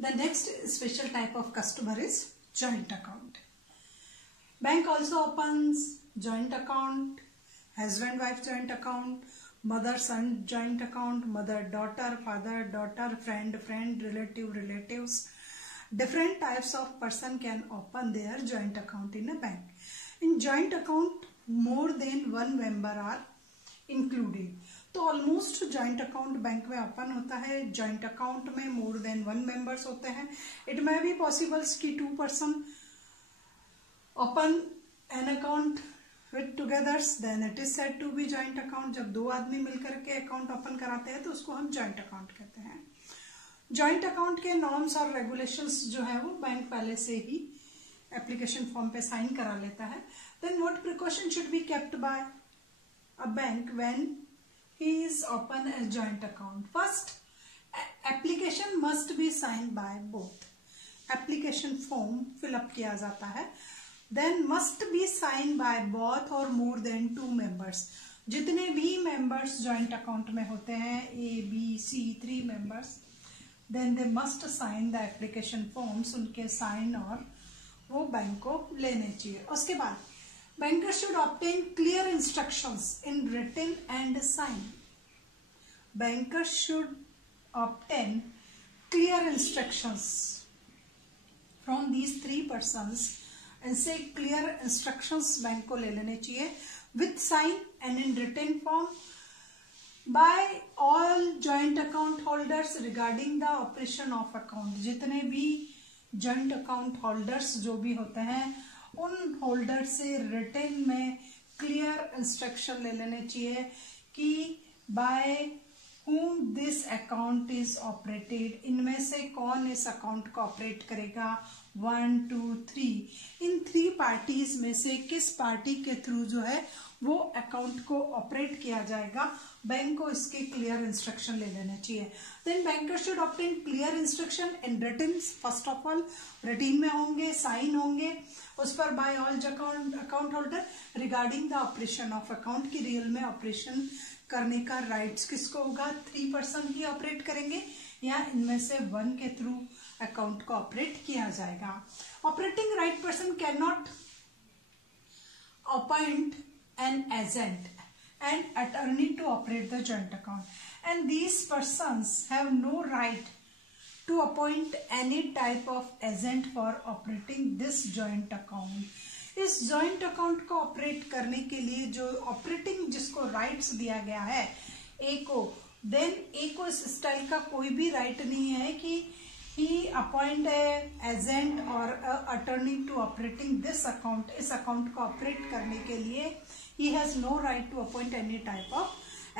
The next special type of customer is joint account. Bank also opens joint account, husband-wife joint account, mother-son joint account, mother-daughter, father-daughter, friend-friend, relatives. Different types of person can open their joint account in a bank. In joint account, more than one member are included. तो almost joint account bank में open होता है. Joint account में more than one members होते हैं. It may be possibles कि 2 person open an account with togethers, then it is said to be joint account. जब 2 आदमी मिलकर के अकाउंट ओपन कराते हैं तो उसको हम जॉइंट अकाउंट कहते हैं. जॉइंट अकाउंट के नॉर्म्स और रेगुलेशंस जो है वो बैंक पहले से ही एप्लीकेशन फॉर्म पे साइन करा लेता है. Then what precaution should be kept by a bank when he is open a joint account. First, application must be signed by both. Application form fill up किया जाता है. Then must be signed by both or more than 2 members. जितने भी members joint account में होते हैं, A, B, C, 3 members, then they must sign the application forms. उनके sign और वो बैंक को लेने चाहिए. उसके बाद banker should obtain clear instructions in written and sign. Banker should obtain clear instructions from these 3 persons. इनसे clear instructions बैंक को ले लेने चाहिए with sign and in written form by all joint account holders regarding the operation of account. जितने भी joint account holders जो भी होते हैं उन होल्डर से रिटन में क्लियर इंस्ट्रक्शन ले लेने चाहिए कि बाय whom this account is operated. इनमें से कौन इस अकाउंट को ऑपरेट करेगा. 1, 2, 3 इन 3 पार्टीज में से किस पार्टी के थ्रू जो है वो अकाउंट को ऑपरेट किया जाएगा. बैंक को इसके क्लियर इंस्ट्रक्शन ले लेने चाहिए. Then banker should obtain clear instruction in written. First of all written में होंगे, साइन होंगे उस पर by all account holder regarding the operation of account की रियल में ऑपरेशन करने का राइट्स किसको होगा. 3 पर्सन ही ऑपरेट करेंगे या इनमें से 1 के थ्रू अकाउंट को ऑपरेट किया जाएगा. Operating right person can not appoint an agent and attorney to operate the joint account, and these persons have no right to appoint any type of agent for operating this joint account. इस joint account को operate करने के लिए जो operating जिसको rights दिया गया है ए को, देन ए को इस स्टाइल का कोई भी राइट नहीं है कि ही अपॉइंट एजेंट और attorney to operating this account. इस अकाउंट को ऑपरेट करने के लिए he has no right to appoint any type of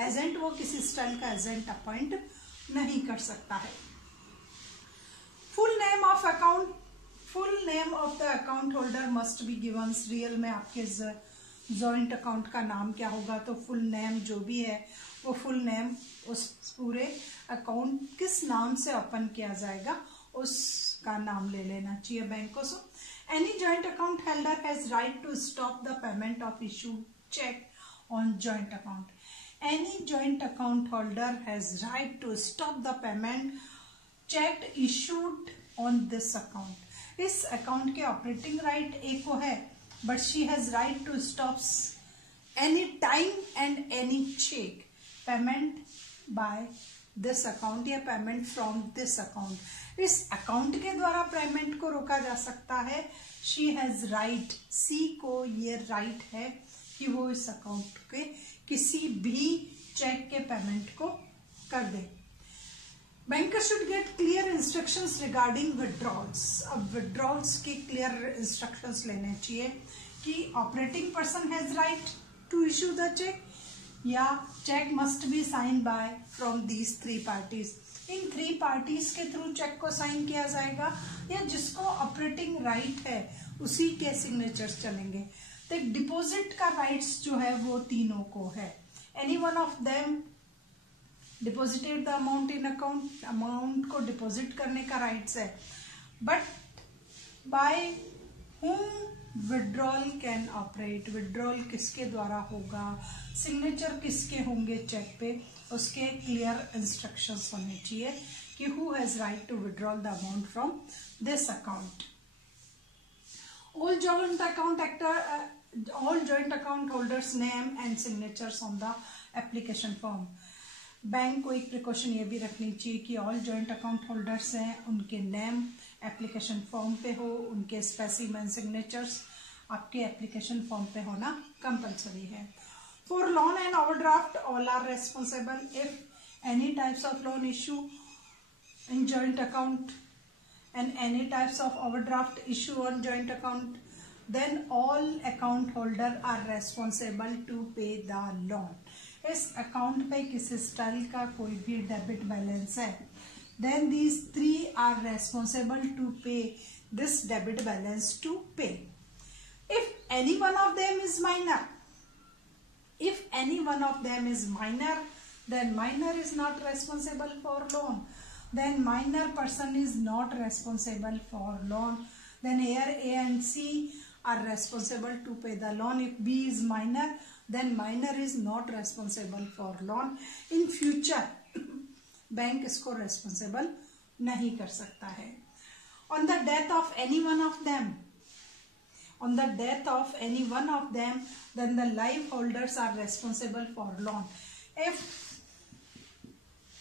agent. वो किसी स्टाइल का एजेंट अपॉइंट नहीं कर सकता है. Full name of account, full name of the account holder must be given. Real में आपके जॉइंट अकाउंट का नाम क्या होगा तो फुल नेम जो भी है वो फुल नेम उस पूरे अकाउंट किस नाम से ओपन किया जाएगा उसका नाम ले लेना चाहिए बैंक को. So any joint account holder has right to stop the payment of issued check on joint account. Any joint account holder has right to stop the payment check issued on this account. इस account के operating right एक को है but she has right to stop any time and any check payment by this account या payment from this account. इस account के द्वारा payment को रोका जा सकता है. she has right, सी को ये राइट है कि वो इस अकाउंट के किसी भी चेक के पेमेंट को कर दे. Banker should get clear instructions regarding withdrawals. अब विड्रॉल्स की क्लियर इंस्ट्रक्शंस लेने चाहिए कि operating person has right to issue the cheque या cheque must be sign by from these 3 parties. इन 3 पार्टीज के थ्रू चेक को साइन किया जाएगा या जिसको ऑपरेटिंग राइट है उसी के सिग्नेचर्स चलेंगे. तो डिपॉजिट का राइट्स जो है वो तीनों को है. Any one of them deposited the amount in account, amount को डिपॉजिट करने का राइट्स है. But by whom withdrawal can operate. Withdrawal किसके द्वारा होगा, सिग्नेचर किसके होंगे चेक पे उसके क्लियर इंस्ट्रक्शंस होने चाहिए कि who has right to withdraw the amount from this account. All joint account holders name and signatures on the application form. Bank को एक प्रिकॉशन ये भी रखनी चाहिए कि ऑल जॉइंट अकाउंट होल्डर्स हैं, उनके नेम एप्लीकेशन फॉर्म पे हो, उनके स्पेसिमेन सिग्नेचर्स आपके एप्लीकेशन फॉर्म पे होना कंपलसरी है. For loan and overdraft all are responsible. If any types of loan issue in joint account and any types of overdraft issue on joint account, then all account holder are responsible to pay the loan. इस account पे किसी style का कोई भी debit balance है, then these three are responsible to pay this debit balance to pay. If any one of them is minor, then minor is not responsible for loan. Then minor person is not responsible for loan. Then here A and C are responsible to pay the loan. If B is minor, then minor is not responsible for loan. In future, bank इसको responsible नहीं कर सकता है. On the death of any one of them, then the life holders are responsible for loan. If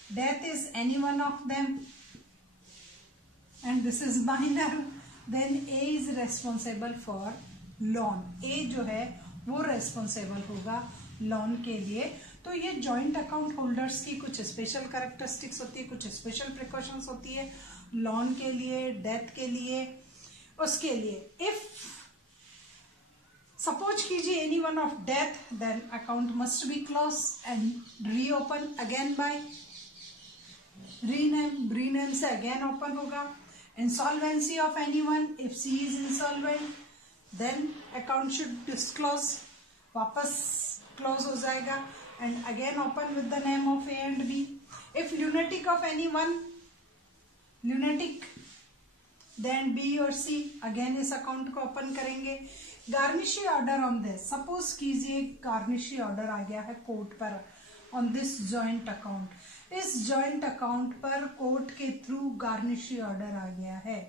death is any one of them and this is minor, then A is responsible for loan. A जो है वो responsible होगा loan के लिए. तो ये joint account holders की कुछ स्पेशल कैरेक्टरिस्टिक्स होती है, कुछ स्पेशल प्रिकॉशंस होती है लोन के लिए, डेथ के लिए. उसके लिए इफ सपोज कीजिए any one of death, then account must be close and reopen again by rename से अगेन ओपन होगा. Insolvency of anyone, if C is insolvent then account should disclose, वापस क्लोज हो जाएगा and again open with the name of A and B. If lunatic of anyone, then B और C again इस account को open करेंगे. Garnishee order on this, suppose कीजिए garnishee order आ गया है कोर्ट पर ऑन दिस जॉइंट अकाउंट. इस जॉइंट अकाउंट पर कोर्ट के थ्रू गार्निशी ऑर्डर आ गया है,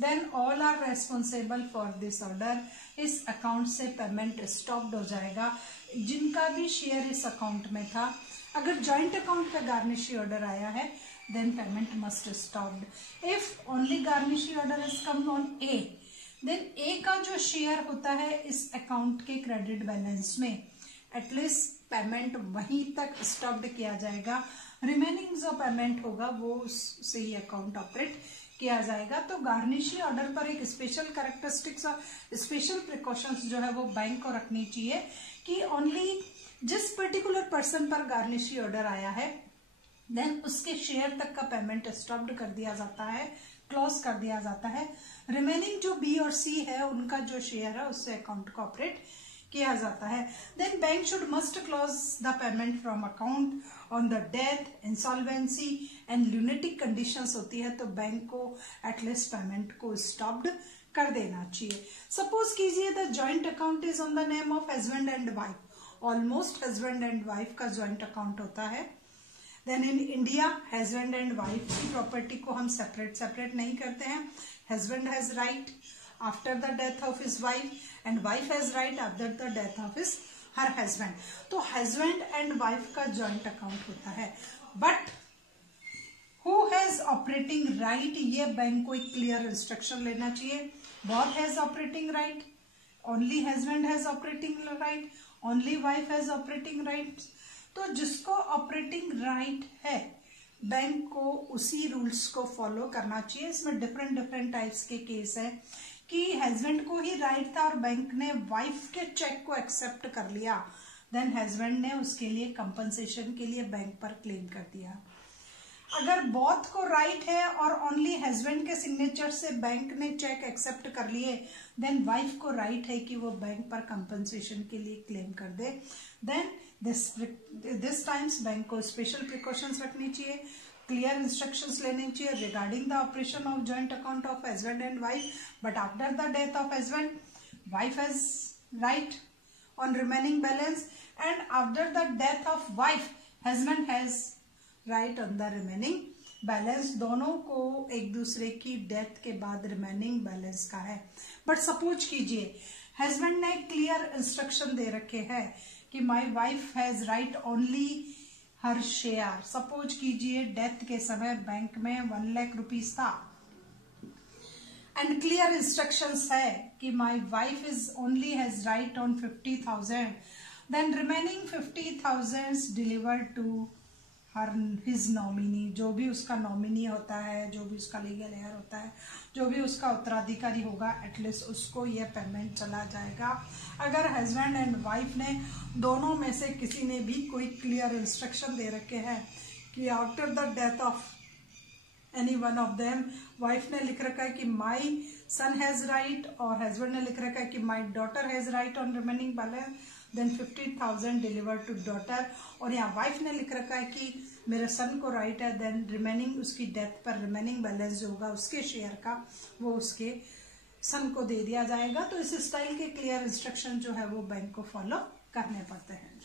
then all are responsible for this order. इस अकाउंट से पेमेंट स्टॉप्ड हो जाएगा जिनका भी शेयर इस अकाउंट में था. अगर जॉइंट अकाउंट पे गार्निशी ऑर्डर आया है then payment must stopped. If only garnishee order is come on A, then A का जो शेयर होता है इस अकाउंट के क्रेडिट बैलेंस में, एटलीस्ट पेमेंट वहीं तक स्टॉप्ड किया जाएगा. रिमेनिंग जो पेमेंट होगा वो उससे ही अकाउंट ऑपरेट किया जाएगा. तो गार्निशी ऑर्डर पर एक स्पेशल कैरेक्टरिस्टिक्स और स्पेशल प्रिकॉशंस जो है वो बैंक को रखनी चाहिए कि ओनली जिस पर्टिकुलर पर्सन पर गार्निशी ऑर्डर आया है देन उसके शेयर तक का पेमेंट स्टॉप्ड कर दिया जाता है, क्लोज कर दिया जाता है. रिमेनिंग जो बी और सी है उनका जो शेयर है उससे अकाउंट को ऑपरेट किया जाता है. Then bank should must close the payment from account on the death, insolvency and lunatic conditions होती है तो बैंक को एटलीस्ट पेमेंट को स्टॉप्ड कर देना चाहिए. सपोज कीजिए the joint account is on the name of husband and wife. Almost husband and wife का जॉइंट अकाउंट होता है. Then in India husband and wife की प्रॉपर्टी को हम सेपरेट नहीं करते हैं. Husband has right after the death of his wife and wife has right after the death of his her husband. तो हस्बैंड एंड वाइफ का joint account होता है. But who has operating right, ये bank को एक clear instruction लेना चाहिए. Both has operating right, only husband has operating right, only wife has operating right. तो जिसको ऑपरेटिंग राइट है बैंक को उसी रूल्स को फॉलो करना चाहिए. इसमें डिफरेंट टाइप्स के केस है कि हस्बैंड को ही राइट था और बैंक ने वाइफ के चेक को एक्सेप्ट कर लिया, देन हस्बैंड ने उसके लिए कंपनसेशन के लिए बैंक पर क्लेम कर दिया. अगर बोथ को राइट है और ओनली हस्बैंड के सिग्नेचर से बैंक ने चेक एक्सेप्ट कर लिए, देन वाइफ को राइट है कि वो बैंक पर कंपनसेशन के लिए क्लेम कर दे. देन दिस टाइम्स बैंक को स्पेशल प्रिकॉशंस रखनी चाहिए, क्लियर इंस्ट्रक्शंस लेने चाहिए regarding the operation of joint account of husband and wife. But after the death of husband, wife has right on remaining balance, and after the death of wife husband has right on the remaining balance, दोनों को एक दूसरे की death के बाद remaining balance का है। But suppose कीजिए हस्बैंड ने क्लियर इंस्ट्रक्शन दे रखे हैं कि my wife has right only her share. Suppose कीजिए डेथ के समय बैंक में 1 लाख रुपीज था एंड क्लियर इंस्ट्रक्शंस है कि my wife is only has right on 50,000, then remaining 50,000 delivered to her his nominee. जो भी उसका नॉमिनी होता है, जो भी उसका लीगल हेयर होता है, जो भी उसका उत्तराधिकारी होगा, एटलीस्ट उसको ये पेमेंट चला जाएगा। अगर हस्बैंड एंड वाइफ ने दोनों में से किसी ने भी कोई क्लियर इंस्ट्रक्शन दे रखे हैं कि after the death of any one of them, wife ने लिख रखा है कि माई सन हैज राइट और हस्बैंड ने लिख रखा है कि my daughter has right on remaining balance, then 50,000 delivered to daughter, और यहाँ वाइफ ने लिख रखा है कि मेरे सन को राइट है, देन रिमेनिंग उसकी डेथ पर रिमेनिंग बैलेंस जो होगा उसके शेयर का वो उसके सन को दे दिया जाएगा। तो इस स्टाइल के क्लियर इंस्ट्रक्शन जो है वो बैंक को फॉलो करने पड़ते हैं।